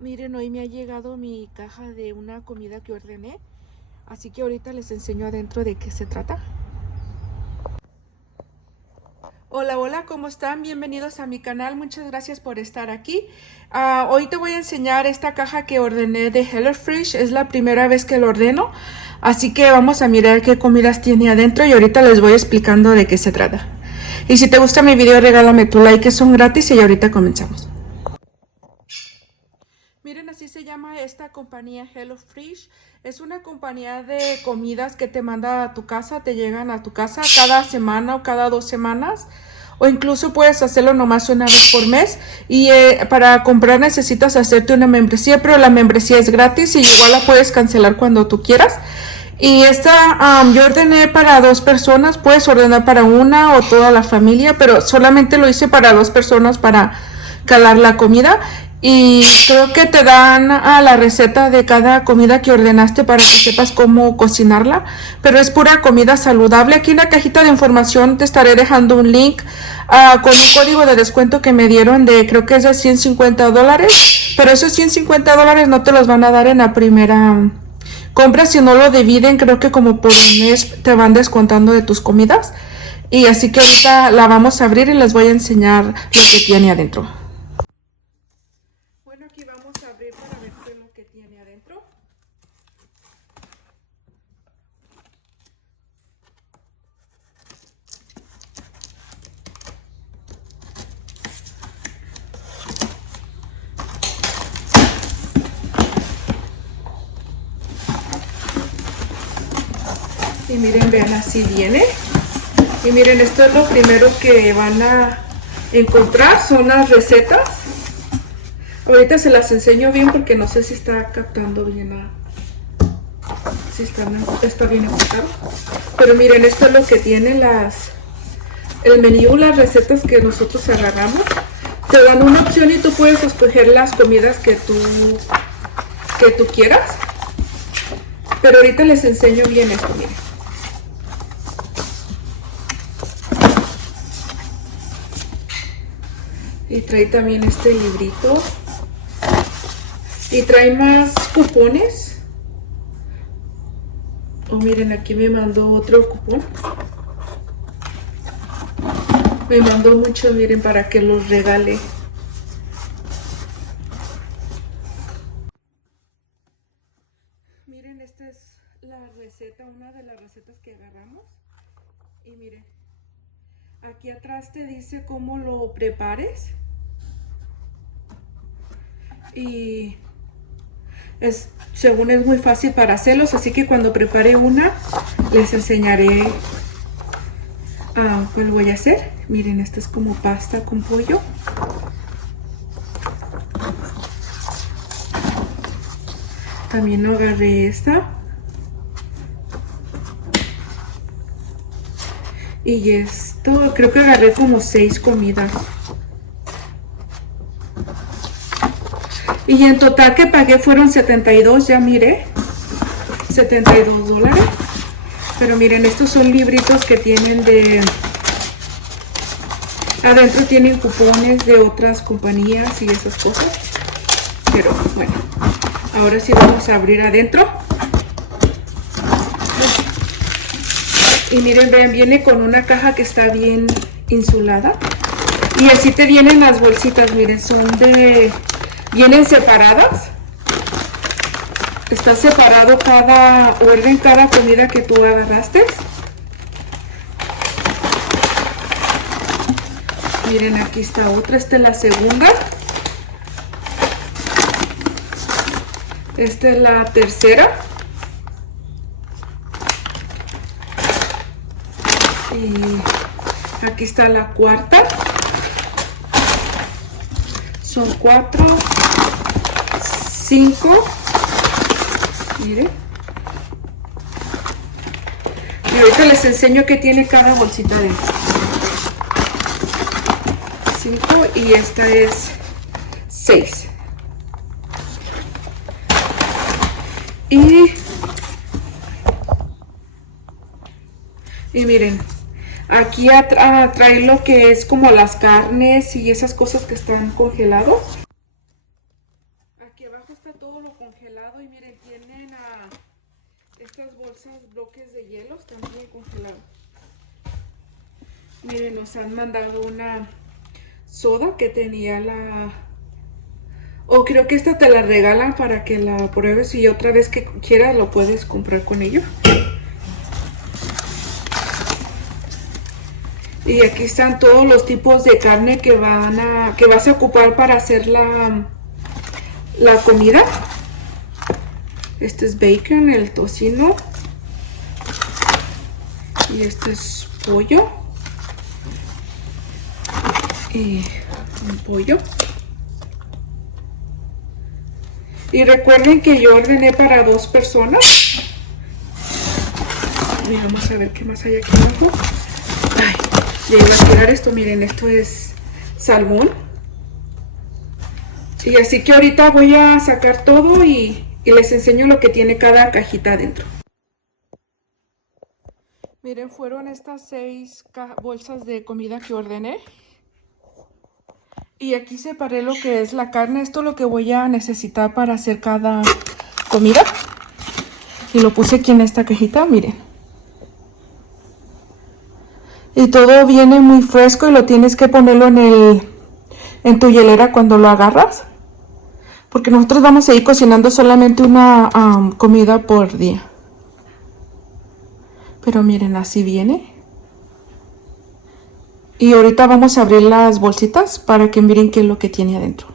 Miren, hoy me ha llegado mi caja de una comida que ordené, así que ahorita les enseño adentro de qué se trata. Hola, hola, ¿cómo están? Bienvenidos a mi canal, muchas gracias por estar aquí. Hoy te voy a enseñar esta caja que ordené de HelloFresh, es la primera vez que lo ordeno, así que vamos a mirar qué comidas tiene adentro y ahorita les voy explicando de qué se trata. Y si te gusta mi video, regálame tu like, que son gratis, y ahorita comenzamos. Miren, así se llama esta compañía, HelloFresh. Es una compañía de comidas que te manda a tu casa, te llegan a tu casa cada semana o cada 2 semanas. O incluso puedes hacerlo nomás una vez por mes. Y para comprar necesitas hacerte una membresía, pero la membresía es gratis y igual la puedes cancelar cuando tú quieras. Y yo ordené para 2 personas, puedes ordenar para una o toda la familia, pero solamente lo hice para 2 personas para calar la comida. Y creo que te dan a la receta de cada comida que ordenaste para que sepas cómo cocinarla, pero es pura comida saludable. Aquí en la cajita de información te estaré dejando un link con un código de descuento que me dieron de, creo que es de $150, pero esos $150 no te los van a dar en la primera compra, si no lo dividen, creo que como por un mes te van descontando de tus comidas. Y así que ahorita la vamos a abrir y les voy a enseñar lo que tiene adentro. Bueno, aquí vamos a abrir para ver qué es lo que tiene adentro. Y miren, vean, así viene. Y miren, esto es lo primero que van a encontrar, son las recetas. Ahorita se las enseño bien porque no sé si está captando bien, si está bien enfocado. Pero miren, esto es lo que tiene el menú, las recetas que nosotros agarramos. Te dan una opción y tú puedes escoger las comidas que tú quieras. Pero ahorita les enseño bien esto, miren. Y trae también este librito. Y trae más cupones. Oh, miren, aquí me mandó otro cupón. Me mandó mucho, miren, para que los regale. Miren, esta es la receta, una de las recetas que agarramos. Y miren, aquí atrás te dice cómo lo prepares. Y según es muy fácil para hacerlos, así que cuando prepare una les enseñaré cuál voy a hacer. Miren, esta es como pasta con pollo. También agarré esta. Y esto, creo que agarré como 6 comidas. Y en total que pagué fueron 72, ya miré, $72. Pero miren, estos son libritos que tienen adentro tienen cupones de otras compañías y esas cosas. Pero bueno, ahora sí vamos a abrir adentro. Y miren, vean, viene con una caja que está bien insulada. Y así te vienen las bolsitas, miren, vienen separadas. Está separado cada orden, cada comida que tú agarraste. Miren, aquí está otra, esta es la segunda. Esta es la tercera. Y aquí está la cuarta. Son 4, 5. Miren. Y ahorita les enseño qué tiene cada bolsita de 5 y esta es 6. Y miren, aquí trae lo que es como las carnes y esas cosas que están congelados. Aquí abajo gusta todo lo congelado. Y miren, tienen estas bolsas, bloques de hielos también congelados. Miren, nos han mandado una soda que tenía creo que esta te la regalan para que la pruebes y otra vez que quieras lo puedes comprar con ellos. Y aquí están todos los tipos de carne que vas a ocupar para hacer la comida. Este es bacon, el tocino. Y este es pollo. Y un pollo. Y recuerden que yo ordené para 2 personas. Y vamos a ver qué más hay aquí abajo. Ay, ya iba a tirar esto. Miren, esto es salmón. Y así que ahorita voy a sacar todo y les enseño lo que tiene cada cajita adentro. Miren, fueron estas 6 bolsas de comida que ordené. Y aquí separé lo que es la carne. Esto es lo que voy a necesitar para hacer cada comida. Y lo puse aquí en esta cajita, miren. Y todo viene muy fresco y lo tienes que ponerlo en tu hielera cuando lo agarras. Porque nosotros vamos a ir cocinando solamente una comida por día. Pero miren, así viene. Y ahorita vamos a abrir las bolsitas para que miren qué es lo que tiene adentro.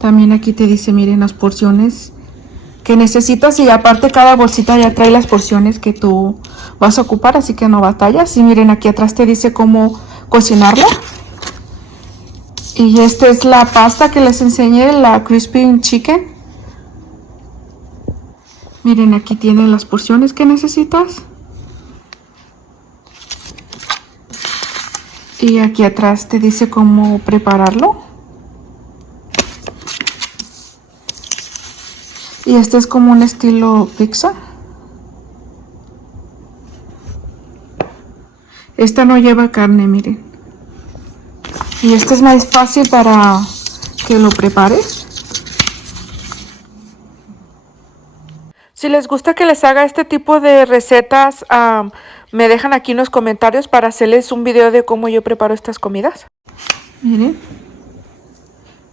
También aquí te dice, miren, las porciones que necesitas y aparte cada bolsita ya trae las porciones que tú vas a ocupar, así que no batallas. Y miren, aquí atrás te dice cómo cocinarlo. Y esta es la pasta que les enseñé, la crispy chicken. Miren, aquí tienen las porciones que necesitas. Y aquí atrás te dice cómo prepararlo. Y este es como un estilo pizza. Esta no lleva carne, miren. Y este es más fácil para que lo prepares. Si les gusta que les haga este tipo de recetas, me dejan aquí en los comentarios para hacerles un video de cómo yo preparo estas comidas. Miren,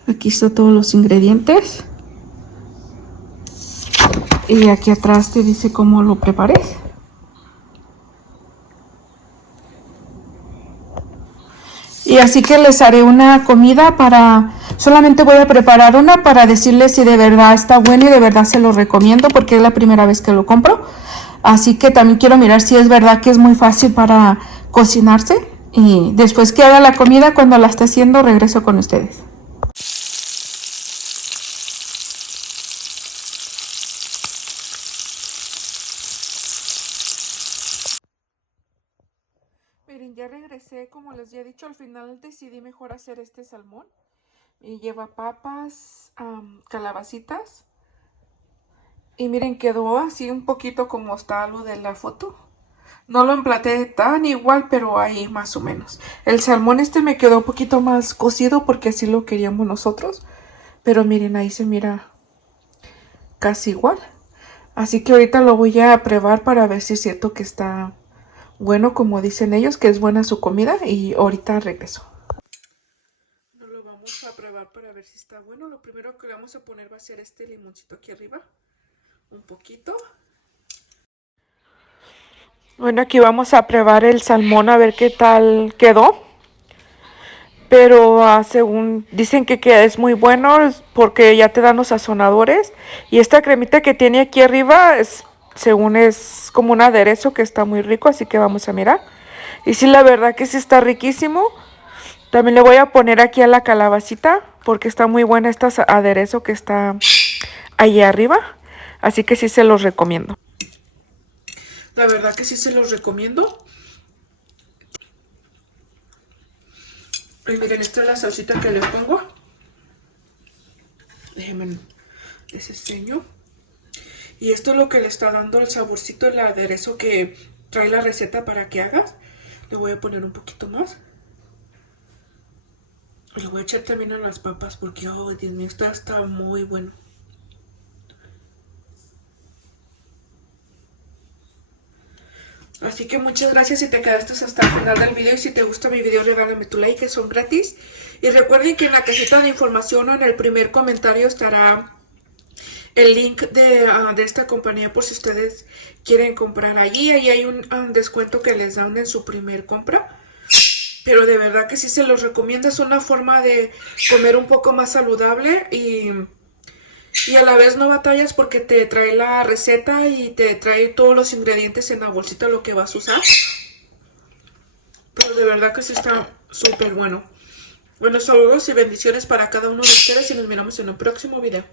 aquí están todos los ingredientes. Y aquí atrás te dice cómo lo prepares. Y así que les haré una comida solamente voy a preparar una para decirles si de verdad está bueno y de verdad se lo recomiendo porque es la primera vez que lo compro. Así que también quiero mirar si es verdad que es muy fácil para cocinarse. Y después que haga la comida, cuando la esté haciendo, regreso con ustedes. Miren, ya regresé, como les había dicho, al final decidí mejor hacer este salmón. Y lleva papas, calabacitas. Y miren, quedó así un poquito como está lo de la foto. No lo emplaté tan igual, pero ahí más o menos. El salmón este me quedó un poquito más cocido porque así lo queríamos nosotros. Pero miren, ahí se mira casi igual. Así que ahorita lo voy a probar para ver si es cierto que está bueno como dicen ellos, que es buena su comida. Y ahorita regreso. No lo vamos a probar para ver si está bueno. Lo primero que le vamos a poner va a ser este limoncito aquí arriba. Un poquito. Bueno, aquí vamos a probar el salmón a ver qué tal quedó. Pero según dicen que es muy bueno porque ya te dan los sazonadores. Y esta cremita que tiene aquí arriba según es como un aderezo que está muy rico, así que vamos a mirar. Y sí, la verdad que sí está riquísimo. También le voy a poner aquí a la calabacita porque está muy buena este aderezo que está ahí arriba. Así que sí se los recomiendo. La verdad que sí se los recomiendo. Y miren, esta es la salsita que le pongo. Déjenme les enseño. Y esto es lo que le está dando el saborcito, el aderezo que trae la receta para que hagas. Le voy a poner un poquito más. Y le voy a echar también a las papas porque, oh, Dios mío, esto está muy bueno. Así que muchas gracias si te quedaste hasta el final del video. Y si te gusta mi video, regálame tu like, que son gratis. Y recuerden que en la cajita de información o en el primer comentario estará el link de esta compañía por si ustedes quieren comprar allí. Ahí hay un descuento que les dan en su primer compra. Pero de verdad que sí se los recomiendo. Es una forma de comer un poco más saludable y a la vez no batallas porque te trae la receta y te trae todos los ingredientes en la bolsita lo que vas a usar. Pero de verdad que sí está súper bueno. Bueno, saludos y bendiciones para cada uno de ustedes y nos miramos en un próximo video.